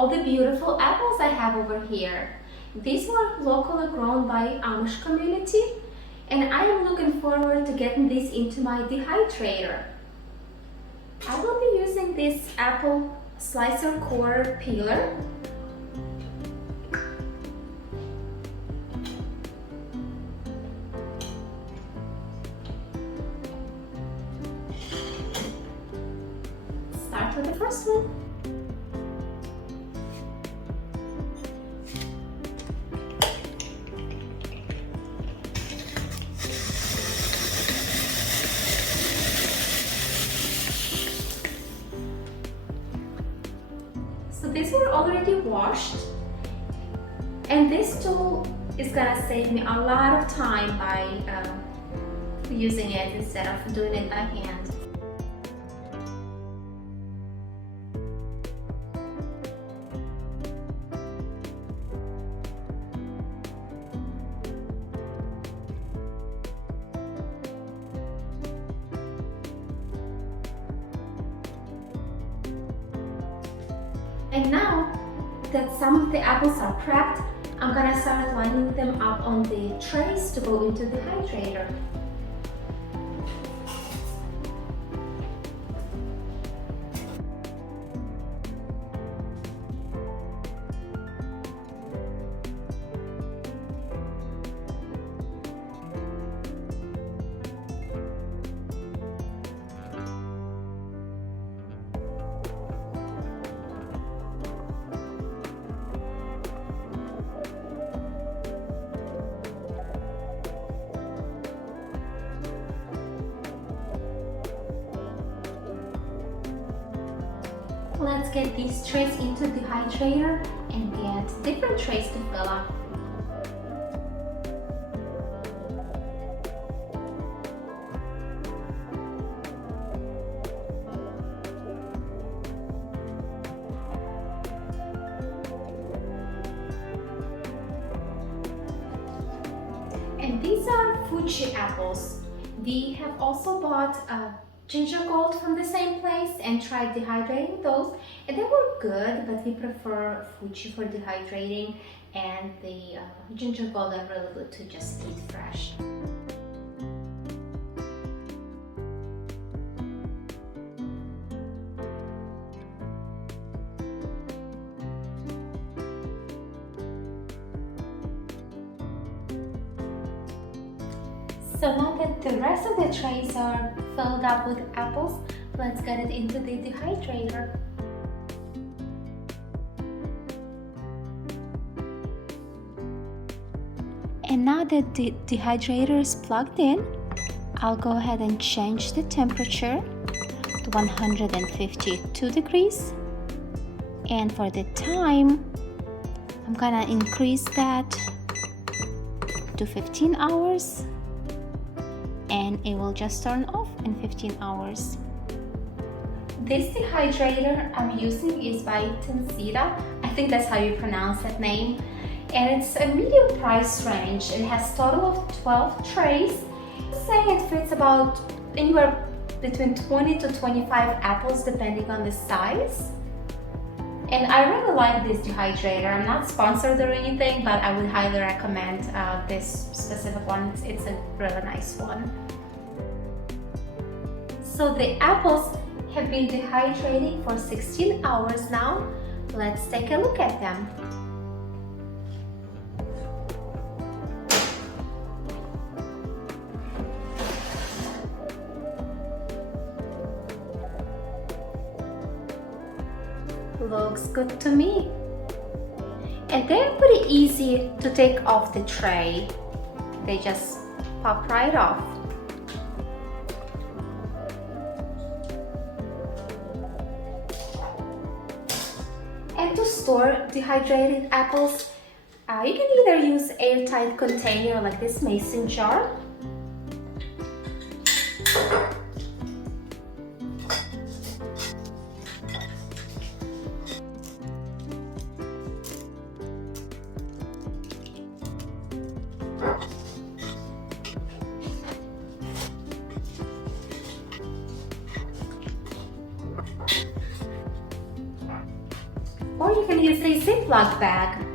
all the beautiful apples I have over here. These were locally grown by Amish community, and I am looking forward to getting these into my dehydrator. I will be using this apple slicer core peeler. Start with the first one. So these were already washed, and this tool is gonna save me a lot of time by using it instead of doing it by hand. And now that some of the apples are prepped, I'm gonna start lining them up on the trays to go into the dehydrator. Let's get these trays into the dehydrator and get different trays to fill up. And these are Fuji apples. We have also bought ginger gold from the same place and tried dehydrating those, and they were good, but we prefer Fuji for dehydrating, and the ginger gold are really good to just eat fresh. So now that the rest of the trays are filled up with apples, let's get it into the dehydrator. And now that the dehydrator is plugged in, I'll go ahead and change the temperature to 152 degrees. And for the time, I'm gonna increase that to 15 hours. And it will just turn off in 15 hours. This dehydrator I'm using is by Tinzida. I think that's how you pronounce that name. And it's a medium price range. It has a total of 12 trays. I'd say it fits about anywhere between 20 to 25 apples depending on the size. And I really like this dehydrator. I'm not sponsored or anything, but I would highly recommend this specific one. It's a really nice one. So the apples have been dehydrating for 16 hours now. Let's take a look at them. Looks good to me. And they're pretty easy to take off the tray. They just pop right off. And to store dehydrated apples, you can either use airtight container like this mason jar, or you can use a Ziploc bag.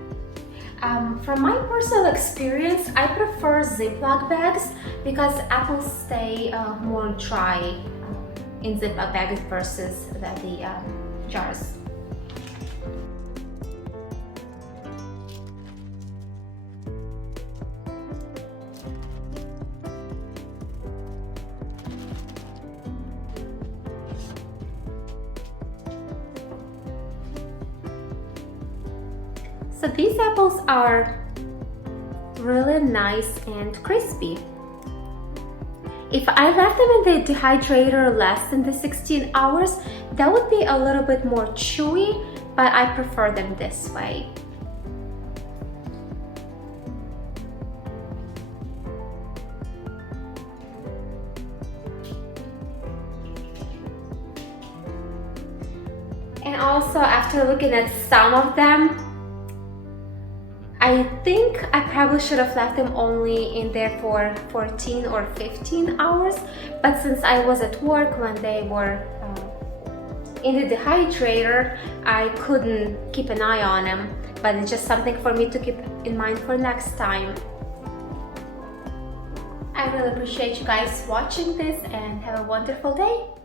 From my personal experience, I prefer Ziploc bags because apples stay more dry in Ziploc bags versus the jars. So these apples are really nice and crispy. If I left them in the dehydrator less than the 16 hours, that would be a little bit more chewy, but I prefer them this way. And also, after looking at some of them, I think I probably should have left them only in there for 14 or 15 hours, but since I was at work when they were in the dehydrator, I couldn't keep an eye on them, but it's just something for me to keep in mind for next time. I really appreciate you guys watching this and have a wonderful day.